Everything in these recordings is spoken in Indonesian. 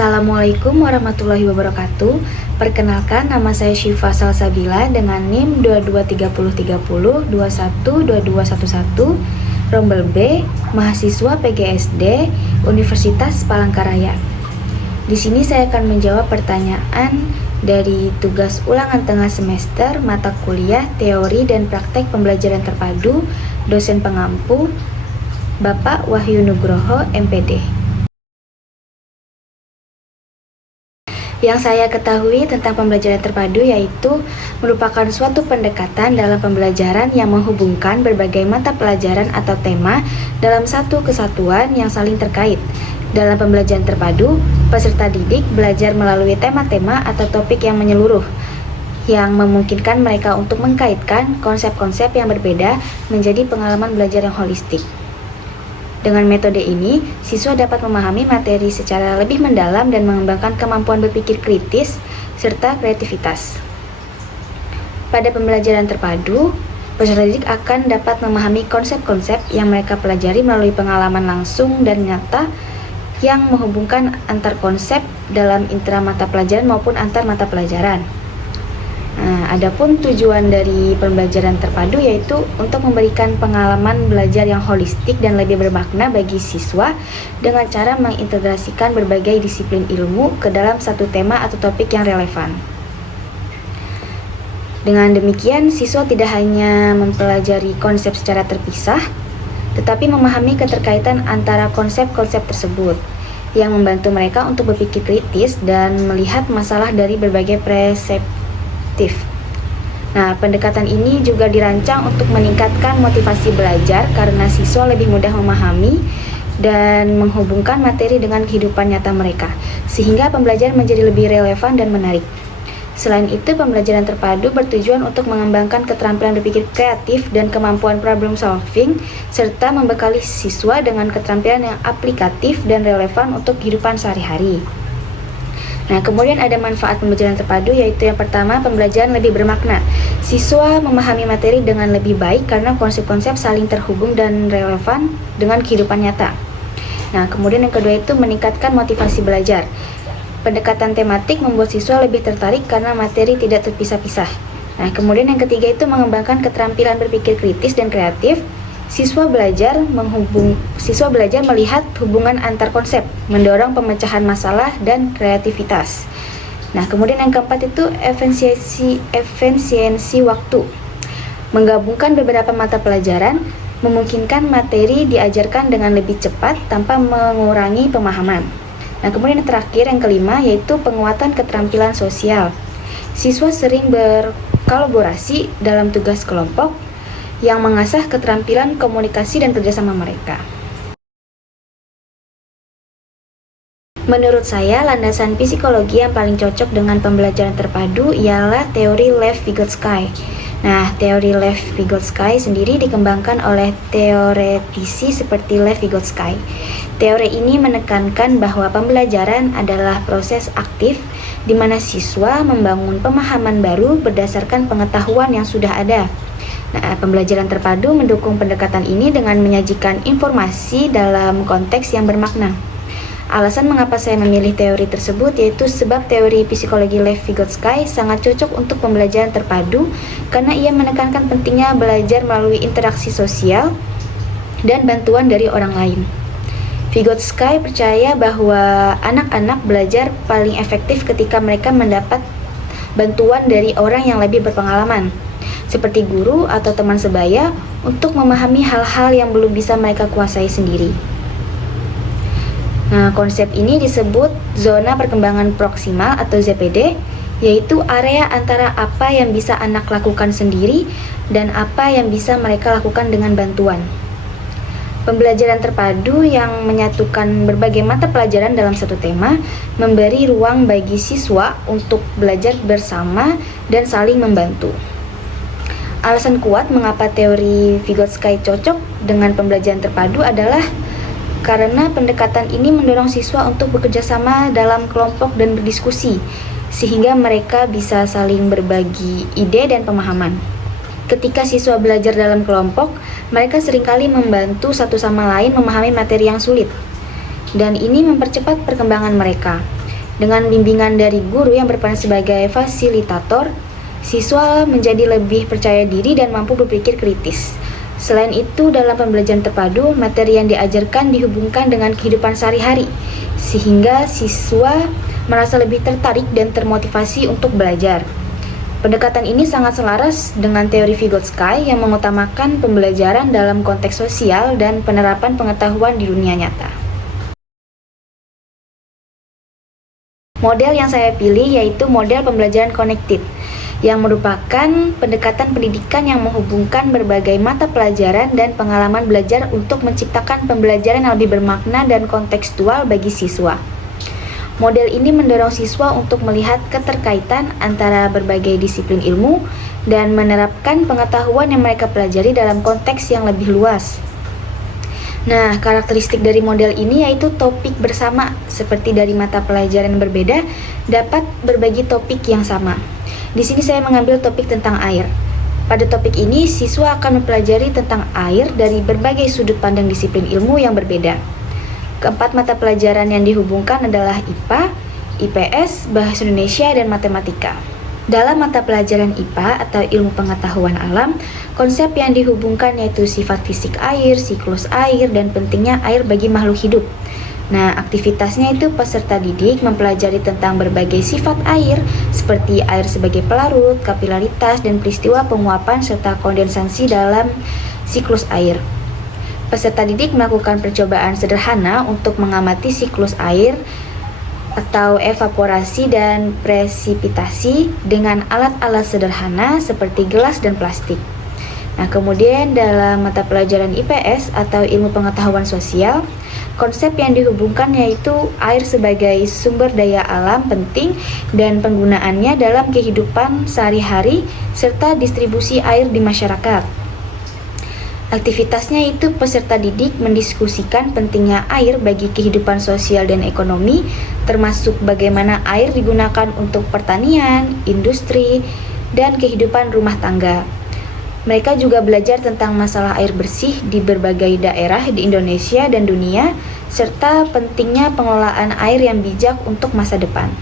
Assalamualaikum warahmatullahi wabarakatuh. Perkenalkan, nama saya Syifa Salsabila dengan NIM 223030212211, Rombel B, mahasiswa PGSD Universitas Palangkaraya. Di sini saya akan menjawab pertanyaan dari tugas ulangan tengah semester mata kuliah teori dan praktek pembelajaran terpadu, dosen pengampu Bapak Wahyu Nugroho, MPD. Yang saya ketahui tentang pembelajaran terpadu yaitu merupakan suatu pendekatan dalam pembelajaran yang menghubungkan berbagai mata pelajaran atau tema dalam satu kesatuan yang saling terkait. Dalam pembelajaran terpadu, peserta didik belajar melalui tema-tema atau topik yang menyeluruh, yang memungkinkan mereka untuk mengkaitkan konsep-konsep yang berbeda menjadi pengalaman belajar yang holistik. Dengan metode ini, siswa dapat memahami materi secara lebih mendalam dan mengembangkan kemampuan berpikir kritis serta kreativitas. Pada pembelajaran terpadu, peserta didik akan dapat memahami konsep-konsep yang mereka pelajari melalui pengalaman langsung dan nyata yang menghubungkan antar konsep dalam intra mata pelajaran maupun antar mata pelajaran. Adapun tujuan dari pembelajaran terpadu yaitu untuk memberikan pengalaman belajar yang holistik dan lebih bermakna bagi siswa dengan cara mengintegrasikan berbagai disiplin ilmu ke dalam satu tema atau topik yang relevan. Dengan demikian, siswa tidak hanya mempelajari konsep secara terpisah, tetapi memahami keterkaitan antara konsep-konsep tersebut yang membantu mereka untuk berpikir kritis dan melihat masalah dari berbagai perspektif. Nah, pendekatan ini juga dirancang untuk meningkatkan motivasi belajar karena siswa lebih mudah memahami dan menghubungkan materi dengan kehidupan nyata mereka, sehingga pembelajaran menjadi lebih relevan dan menarik. Selain itu, pembelajaran terpadu bertujuan untuk mengembangkan keterampilan berpikir kreatif dan kemampuan problem solving, serta membekali siswa dengan keterampilan yang aplikatif dan relevan untuk kehidupan sehari-hari. Nah, kemudian ada manfaat pembelajaran terpadu, yaitu yang pertama, pembelajaran lebih bermakna. Siswa memahami materi dengan lebih baik karena konsep-konsep saling terhubung dan relevan dengan kehidupan nyata. Nah, kemudian yang kedua itu meningkatkan motivasi belajar. Pendekatan tematik membuat siswa lebih tertarik karena materi tidak terpisah-pisah. Nah, kemudian yang ketiga itu mengembangkan keterampilan berpikir kritis dan kreatif. Siswa belajar melihat hubungan antar konsep, mendorong pemecahan masalah dan kreativitas. Nah, kemudian yang keempat itu efisiensi waktu. Menggabungkan beberapa mata pelajaran memungkinkan materi diajarkan dengan lebih cepat tanpa mengurangi pemahaman. Nah, kemudian yang terakhir, yang kelima, yaitu penguatan keterampilan sosial. Siswa sering berkolaborasi dalam tugas kelompok yang mengasah keterampilan komunikasi dan kerjasama mereka. Menurut saya, landasan psikologi yang paling cocok dengan pembelajaran terpadu ialah teori Lev-Vygotsky. Nah, teori Lev-Vygotsky sendiri dikembangkan oleh teoretisi seperti Lev-Vygotsky. Teori ini menekankan bahwa pembelajaran adalah proses aktif di mana siswa membangun pemahaman baru berdasarkan pengetahuan yang sudah ada. Nah, pembelajaran terpadu mendukung pendekatan ini dengan menyajikan informasi dalam konteks yang bermakna. Alasan mengapa saya memilih teori tersebut yaitu sebab teori psikologi Lev-Vygotsky sangat cocok untuk pembelajaran terpadu karena ia menekankan pentingnya belajar melalui interaksi sosial dan bantuan dari orang lain. Vygotsky percaya bahwa anak-anak belajar paling efektif ketika mereka mendapat bantuan dari orang yang lebih berpengalaman, seperti guru atau teman sebaya, untuk memahami hal-hal yang belum bisa mereka kuasai sendiri. Nah, konsep ini disebut zona perkembangan proksimal atau ZPD, yaitu area antara apa yang bisa anak lakukan sendiri dan apa yang bisa mereka lakukan dengan bantuan. Pembelajaran terpadu yang menyatukan berbagai mata pelajaran dalam satu tema memberi ruang bagi siswa untuk belajar bersama dan saling membantu. Alasan kuat mengapa teori Vygotsky cocok dengan pembelajaran terpadu adalah karena pendekatan ini mendorong siswa untuk bekerja sama dalam kelompok dan berdiskusi, sehingga mereka bisa saling berbagi ide dan pemahaman. Ketika siswa belajar dalam kelompok, mereka seringkali membantu satu sama lain memahami materi yang sulit, dan ini mempercepat perkembangan mereka. Dengan bimbingan dari guru yang berperan sebagai fasilitator, siswa menjadi lebih percaya diri dan mampu berpikir kritis. Selain itu, dalam pembelajaran terpadu, materi yang diajarkan dihubungkan dengan kehidupan sehari-hari, sehingga siswa merasa lebih tertarik dan termotivasi untuk belajar. Pendekatan ini sangat selaras dengan teori Vygotsky yang mengutamakan pembelajaran dalam konteks sosial dan penerapan pengetahuan di dunia nyata. Model yang saya pilih yaitu model pembelajaran connected, yang merupakan pendekatan pendidikan yang menghubungkan berbagai mata pelajaran dan pengalaman belajar untuk menciptakan pembelajaran yang lebih bermakna dan kontekstual bagi siswa. Model ini mendorong siswa untuk melihat keterkaitan antara berbagai disiplin ilmu dan menerapkan pengetahuan yang mereka pelajari dalam konteks yang lebih luas. Nah, karakteristik dari model ini yaitu topik bersama, seperti dari mata pelajaran berbeda dapat berbagi topik yang sama. Di sini saya mengambil topik tentang air. Pada topik ini, siswa akan mempelajari tentang air dari berbagai sudut pandang disiplin ilmu yang berbeda. Keempat mata pelajaran yang dihubungkan adalah IPA, IPS, Bahasa Indonesia, dan Matematika. Dalam mata pelajaran IPA atau ilmu pengetahuan alam, konsep yang dihubungkan yaitu sifat fisik air, siklus air, dan pentingnya air bagi makhluk hidup. Nah, aktivitasnya itu peserta didik mempelajari tentang berbagai sifat air, seperti air sebagai pelarut, kapilaritas, dan peristiwa penguapan serta kondensasi dalam siklus air. Peserta didik melakukan percobaan sederhana untuk mengamati siklus air atau evaporasi dan presipitasi dengan alat-alat sederhana seperti gelas dan plastik. Nah, kemudian dalam mata pelajaran IPS atau ilmu pengetahuan sosial, konsep yang dihubungkan yaitu air sebagai sumber daya alam penting dan penggunaannya dalam kehidupan sehari-hari serta distribusi air di masyarakat. Aktivitasnya itu peserta didik mendiskusikan pentingnya air bagi kehidupan sosial dan ekonomi, termasuk bagaimana air digunakan untuk pertanian, industri, dan kehidupan rumah tangga. Mereka juga belajar tentang masalah air bersih di berbagai daerah di Indonesia dan dunia, serta pentingnya pengelolaan air yang bijak untuk masa depan.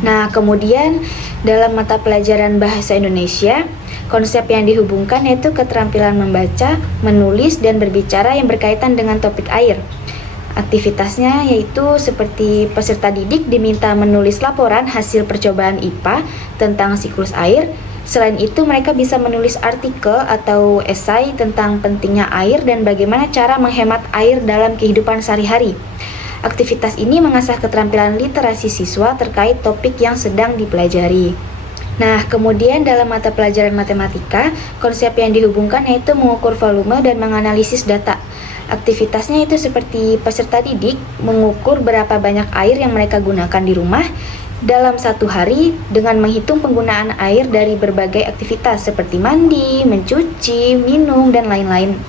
Nah, kemudian dalam mata pelajaran Bahasa Indonesia, konsep yang dihubungkan yaitu keterampilan membaca, menulis, dan berbicara yang berkaitan dengan topik air. Aktivitasnya yaitu seperti peserta didik diminta menulis laporan hasil percobaan IPA tentang siklus air. Selain itu, mereka bisa menulis artikel atau esai tentang pentingnya air dan bagaimana cara menghemat air dalam kehidupan sehari-hari. Aktivitas ini mengasah keterampilan literasi siswa terkait topik yang sedang dipelajari. Nah, kemudian dalam mata pelajaran matematika, konsep yang dihubungkan yaitu mengukur volume dan menganalisis data. Aktivitasnya itu seperti peserta didik mengukur berapa banyak air yang mereka gunakan di rumah dalam satu hari dengan menghitung penggunaan air dari berbagai aktivitas seperti mandi, mencuci, minum, dan lain-lain.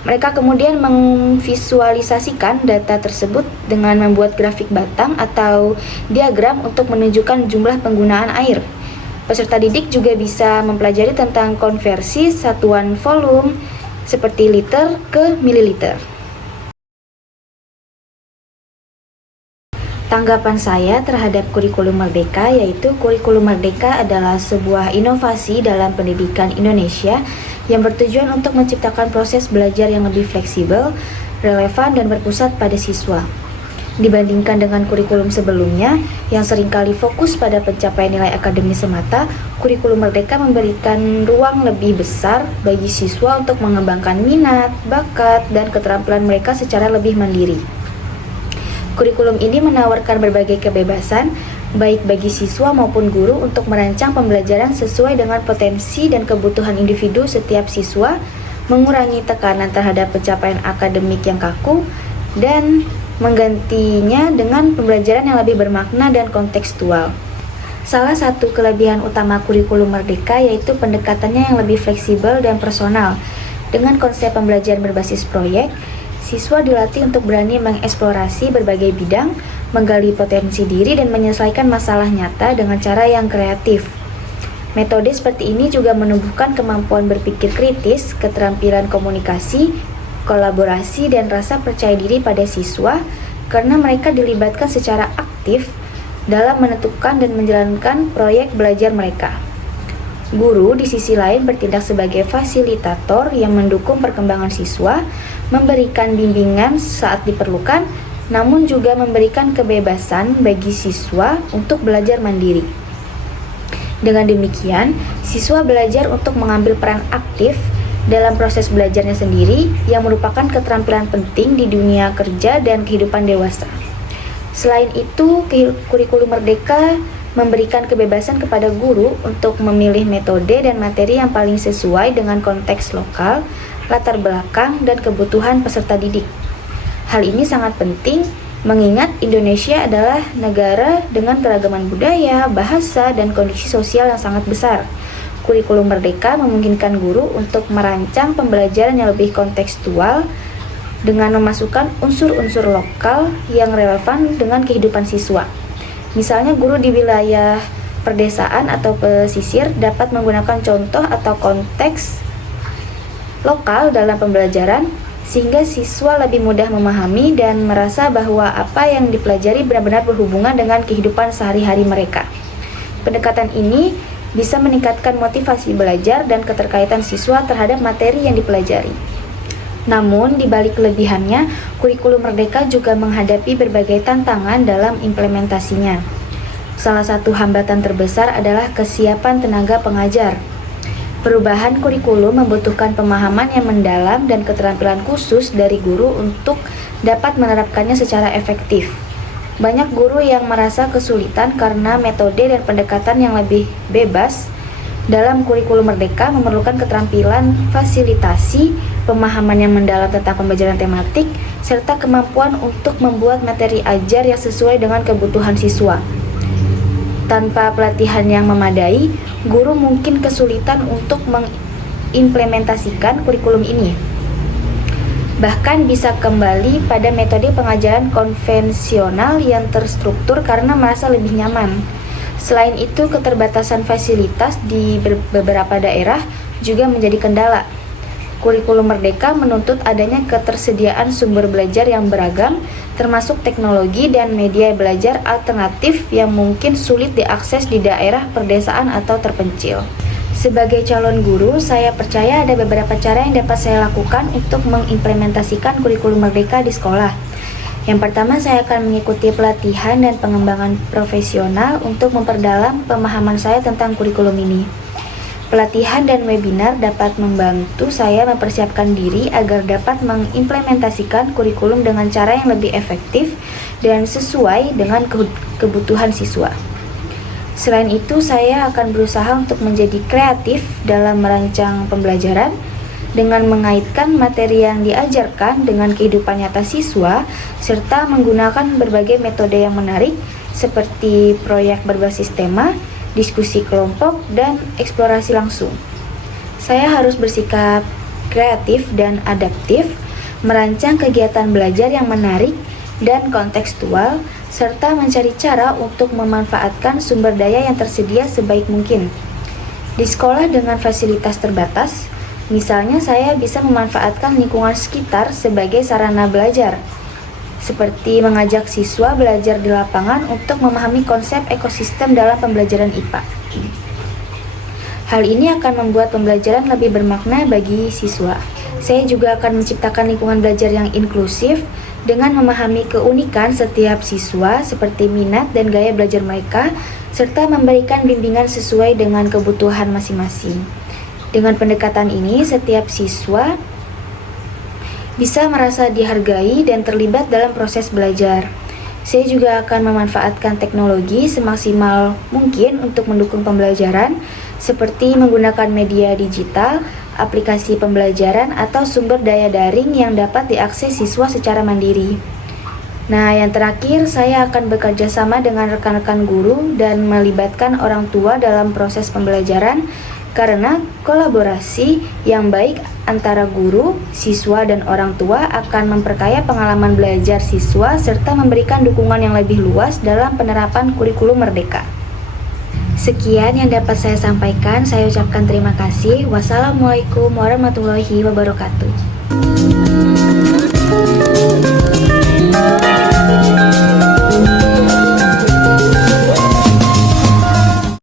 Mereka kemudian memvisualisasikan data tersebut dengan membuat grafik batang atau diagram untuk menunjukkan jumlah penggunaan air. Peserta didik juga bisa mempelajari tentang konversi satuan volume seperti liter ke mililiter. Tanggapan saya terhadap kurikulum Merdeka yaitu kurikulum Merdeka adalah sebuah inovasi dalam pendidikan Indonesia yang bertujuan untuk menciptakan proses belajar yang lebih fleksibel, relevan, dan berpusat pada siswa. Dibandingkan dengan kurikulum sebelumnya yang seringkali fokus pada pencapaian nilai akademis semata, kurikulum Merdeka memberikan ruang lebih besar bagi siswa untuk mengembangkan minat, bakat, dan keterampilan mereka secara lebih mandiri. Kurikulum ini menawarkan berbagai kebebasan, baik bagi siswa maupun guru untuk merancang pembelajaran sesuai dengan potensi dan kebutuhan individu setiap siswa, mengurangi tekanan terhadap pencapaian akademik yang kaku, dan menggantinya dengan pembelajaran yang lebih bermakna dan kontekstual. Salah satu kelebihan utama kurikulum Merdeka yaitu pendekatannya yang lebih fleksibel dan personal. Dengan konsep pembelajaran berbasis proyek, siswa dilatih untuk berani mengeksplorasi berbagai bidang, menggali potensi diri, dan menyelesaikan masalah nyata dengan cara yang kreatif. Metode seperti ini juga menumbuhkan kemampuan berpikir kritis, keterampilan komunikasi, kolaborasi, dan rasa percaya diri pada siswa karena mereka dilibatkan secara aktif dalam menentukan dan menjalankan proyek belajar mereka. Guru di sisi lain bertindak sebagai fasilitator yang mendukung perkembangan siswa, memberikan bimbingan saat diperlukan, namun juga memberikan kebebasan bagi siswa untuk belajar mandiri. Dengan demikian, siswa belajar untuk mengambil peran aktif dalam proses belajarnya sendiri yang merupakan keterampilan penting di dunia kerja dan kehidupan dewasa. Selain itu, kurikulum Merdeka memberikan kebebasan kepada guru untuk memilih metode dan materi yang paling sesuai dengan konteks lokal, latar belakang, dan kebutuhan peserta didik. Hal ini sangat penting mengingat Indonesia adalah negara dengan keragaman budaya, bahasa, dan kondisi sosial yang sangat besar. Kurikulum Merdeka memungkinkan guru untuk merancang pembelajaran yang lebih kontekstual dengan memasukkan unsur-unsur lokal yang relevan dengan kehidupan siswa. Misalnya guru di wilayah perdesaan atau pesisir dapat menggunakan contoh atau konteks lokal dalam pembelajaran sehingga siswa lebih mudah memahami dan merasa bahwa apa yang dipelajari benar-benar berhubungan dengan kehidupan sehari-hari mereka. Pendekatan ini bisa meningkatkan motivasi belajar dan keterkaitan siswa terhadap materi yang dipelajari. Namun, di balik kelebihannya, kurikulum Merdeka juga menghadapi berbagai tantangan dalam implementasinya. Salah satu hambatan terbesar adalah kesiapan tenaga pengajar. Perubahan kurikulum membutuhkan pemahaman yang mendalam dan keterampilan khusus dari guru untuk dapat menerapkannya secara efektif. Banyak guru yang merasa kesulitan karena metode dan pendekatan yang lebih bebas dalam kurikulum Merdeka memerlukan keterampilan fasilitasi, pemahaman yang mendalam tentang pembelajaran tematik, serta kemampuan untuk membuat materi ajar yang sesuai dengan kebutuhan siswa. Tanpa pelatihan yang memadai, guru mungkin kesulitan untuk mengimplementasikan kurikulum ini. Bahkan bisa kembali pada metode pengajaran konvensional yang terstruktur karena merasa lebih nyaman. Selain itu, keterbatasan fasilitas di beberapa daerah juga menjadi kendala. Kurikulum Merdeka menuntut adanya ketersediaan sumber belajar yang beragam, termasuk teknologi dan media belajar alternatif yang mungkin sulit diakses di daerah perdesaan atau terpencil. Sebagai calon guru, saya percaya ada beberapa cara yang dapat saya lakukan untuk mengimplementasikan kurikulum Merdeka di sekolah. Yang pertama, saya akan mengikuti pelatihan dan pengembangan profesional untuk memperdalam pemahaman saya tentang kurikulum ini. Pelatihan dan webinar dapat membantu saya mempersiapkan diri agar dapat mengimplementasikan kurikulum dengan cara yang lebih efektif dan sesuai dengan kebutuhan siswa. Selain itu, saya akan berusaha untuk menjadi kreatif dalam merancang pembelajaran dengan mengaitkan materi yang diajarkan dengan kehidupan nyata siswa serta menggunakan berbagai metode yang menarik seperti proyek berbasis tema, diskusi kelompok, dan eksplorasi langsung. Saya harus bersikap kreatif dan adaptif, merancang kegiatan belajar yang menarik dan kontekstual, serta mencari cara untuk memanfaatkan sumber daya yang tersedia sebaik mungkin. Di sekolah dengan fasilitas terbatas, misalnya saya bisa memanfaatkan lingkungan sekitar sebagai sarana belajar, seperti mengajak siswa belajar di lapangan untuk memahami konsep ekosistem dalam pembelajaran IPA. Hal ini akan membuat pembelajaran lebih bermakna bagi siswa. Saya juga akan menciptakan lingkungan belajar yang inklusif dengan memahami keunikan setiap siswa seperti minat dan gaya belajar mereka, serta memberikan bimbingan sesuai dengan kebutuhan masing-masing. Dengan pendekatan ini, setiap siswa bisa merasa dihargai dan terlibat dalam proses belajar. Saya juga akan memanfaatkan teknologi semaksimal mungkin untuk mendukung pembelajaran, seperti menggunakan media digital, aplikasi pembelajaran, atau sumber daya daring yang dapat diakses siswa secara mandiri. Nah, yang terakhir, saya akan bekerja sama dengan rekan-rekan guru dan melibatkan orang tua dalam proses pembelajaran, karena kolaborasi yang baik antara guru, siswa, dan orang tua akan memperkaya pengalaman belajar siswa serta memberikan dukungan yang lebih luas dalam penerapan kurikulum Merdeka. Sekian yang dapat saya sampaikan. Saya ucapkan terima kasih. Wassalamualaikum warahmatullahi wabarakatuh.